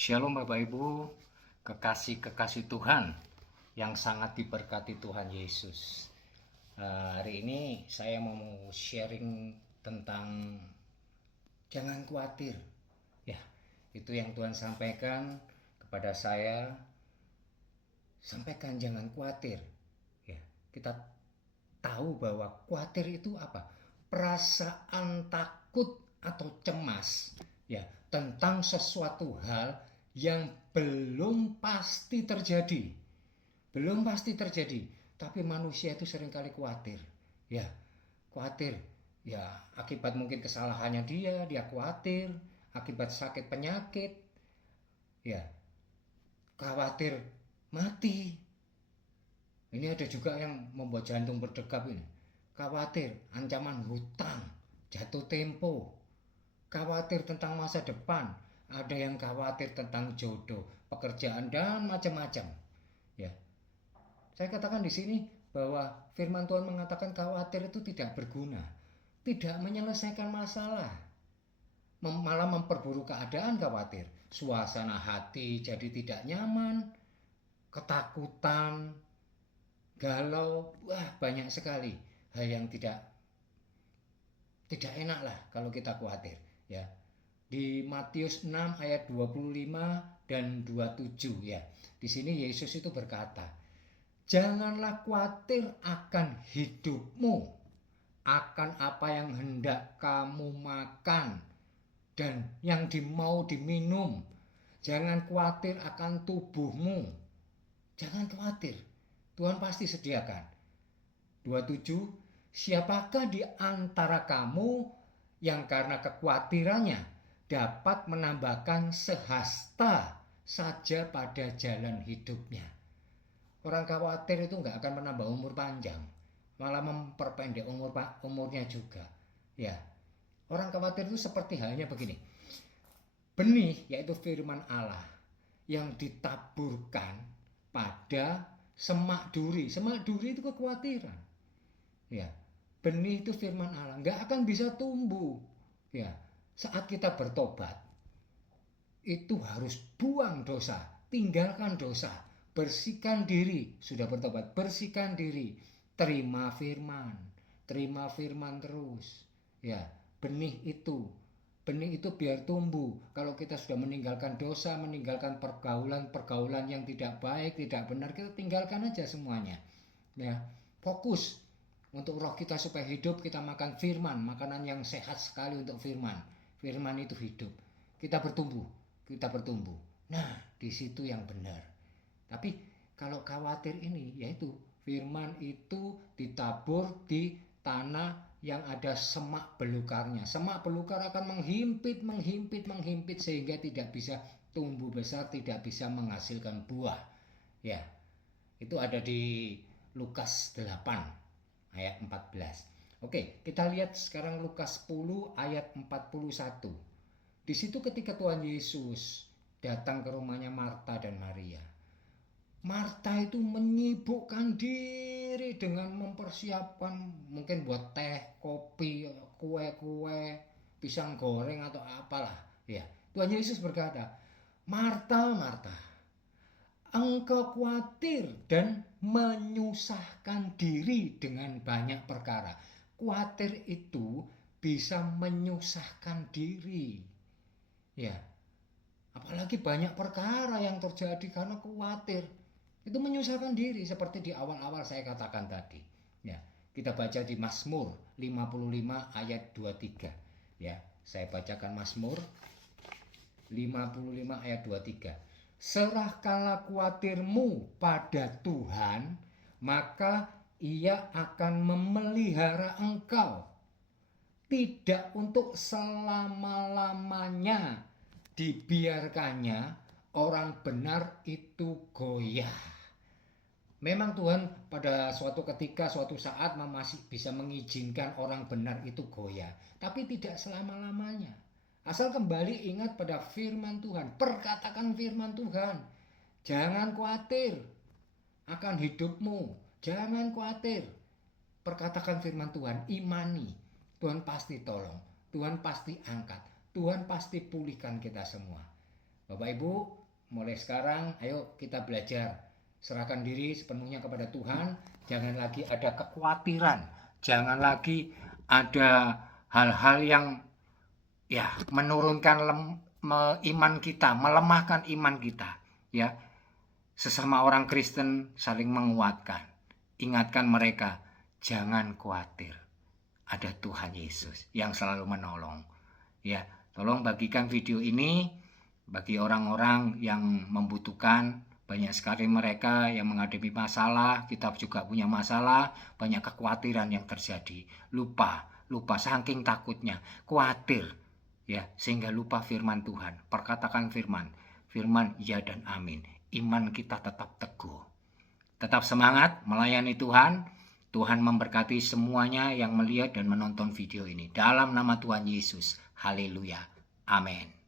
Shalom Bapak Ibu, kekasih-kekasih Tuhan yang sangat diberkati Tuhan Yesus. Hari ini saya mau sharing tentang jangan khawatir. Ya, itu yang Tuhan sampaikan kepada saya. Sampaikan jangan khawatir. Ya, kita tahu bahwa khawatir itu apa? Perasaan takut atau cemas ya tentang sesuatu hal yang belum pasti terjadi. Belum pasti terjadi, tapi manusia itu seringkali khawatir. Ya, khawatir. Ya, akibat mungkin kesalahannya dia khawatir, akibat sakit penyakit. Ya, khawatir mati. Ini ada juga yang membuat jantung berdegap ini. Khawatir ancaman hutang, jatuh tempo. Khawatir tentang masa depan. Ada yang khawatir tentang jodoh, pekerjaan dan macam-macam. Ya. Saya katakan di sini bahwa firman Tuhan mengatakan khawatir itu tidak berguna. Tidak menyelesaikan masalah. Malah memperburuk keadaan khawatir. Suasana hati jadi tidak nyaman, ketakutan, galau, banyak sekali hal yang tidak enak lah kalau kita khawatir ya. Di Matius 6 ayat 25 dan 27 ya. Di sini Yesus itu berkata, "Janganlah khawatir akan hidupmu, akan apa yang hendak kamu makan dan yang mau diminum. Jangan khawatir akan tubuhmu." Jangan khawatir. Tuhan pasti sediakan. 27, "Siapakah di antara kamu yang karena kekhawatirannya dapat menambahkan sehasta saja pada jalan hidupnya?" Orang khawatir itu nggak akan menambah umur panjang, malah memperpendek umurnya juga. Ya, orang khawatir itu seperti halnya begini. Benih, yaitu firman Allah, yang ditaburkan pada semak duri. Semak duri itu kekhawatiran. Ya, benih itu firman Allah, nggak akan bisa tumbuh. Ya, saat kita bertobat, itu harus buang dosa, tinggalkan dosa, bersihkan diri. Sudah bertobat, bersihkan diri, terima firman terus. Ya, benih itu biar tumbuh. Kalau kita sudah meninggalkan dosa, meninggalkan pergaulan yang tidak baik, tidak benar, kita tinggalkan aja semuanya. Ya, fokus untuk roh kita supaya hidup. Kita makan firman, makanan yang sehat sekali untuk firman. Firman itu hidup. Kita bertumbuh. Nah, di situ yang benar. Tapi kalau khawatir ini, yaitu firman itu ditabur di tanah yang ada semak belukarnya. Semak belukar akan menghimpit sehingga tidak bisa tumbuh besar, tidak bisa menghasilkan buah. Ya, itu ada di Lukas 8 ayat 14. Oke, kita lihat sekarang Lukas 10 ayat 41. Di situ ketika Tuhan Yesus datang ke rumahnya Marta dan Maria. Marta itu menyibukkan diri dengan mempersiapkan mungkin buat teh, kopi, kue-kue, pisang goreng atau apalah. Ya, Tuhan Yesus berkata, "Marta, Marta, engkau khawatir dan menyusahkan diri dengan banyak perkara." Khawatir itu bisa menyusahkan diri. Ya, apalagi banyak perkara yang terjadi karena khawatir. Itu menyusahkan diri seperti di awal-awal saya katakan tadi. Ya, kita baca di Mazmur 55 ayat 23. Ya, saya bacakan Mazmur 55 ayat 23. "Serahkanlah khawatirmu pada Tuhan, maka Ia akan memelihara engkau. Tidak untuk selama-lamanya dibiarkannya orang benar itu goyah." Memang Tuhan pada suatu ketika, suatu saat masih bisa mengizinkan orang benar itu goyah, tapi tidak selama-lamanya. Asal kembali ingat pada firman Tuhan, perkatakan firman Tuhan. Jangan khawatir akan hidupmu, jangan khawatir. Perkatakan firman Tuhan, imani. Tuhan pasti tolong, Tuhan pasti angkat, Tuhan pasti pulihkan kita semua. Bapak Ibu, mulai sekarang ayo kita belajar. Serahkan diri sepenuhnya kepada Tuhan. Jangan lagi ada kekhawatiran. Jangan lagi ada hal-hal yang menurunkan iman kita, melemahkan iman kita. Ya, sesama orang Kristen saling menguatkan. Ingatkan mereka, jangan khawatir. Ada Tuhan Yesus yang selalu menolong. Ya, tolong bagikan video ini bagi orang-orang yang membutuhkan. Banyak sekali mereka yang menghadapi masalah, kita juga punya masalah, banyak kekhawatiran yang terjadi. Lupa saking takutnya, khawatir ya, sehingga lupa firman Tuhan. Perkatakan firman ya dan amin. Iman kita tetap teguh. Tetap semangat melayani Tuhan. Tuhan memberkati semuanya yang melihat dan menonton video ini. Dalam nama Tuhan Yesus. Haleluya. Amin.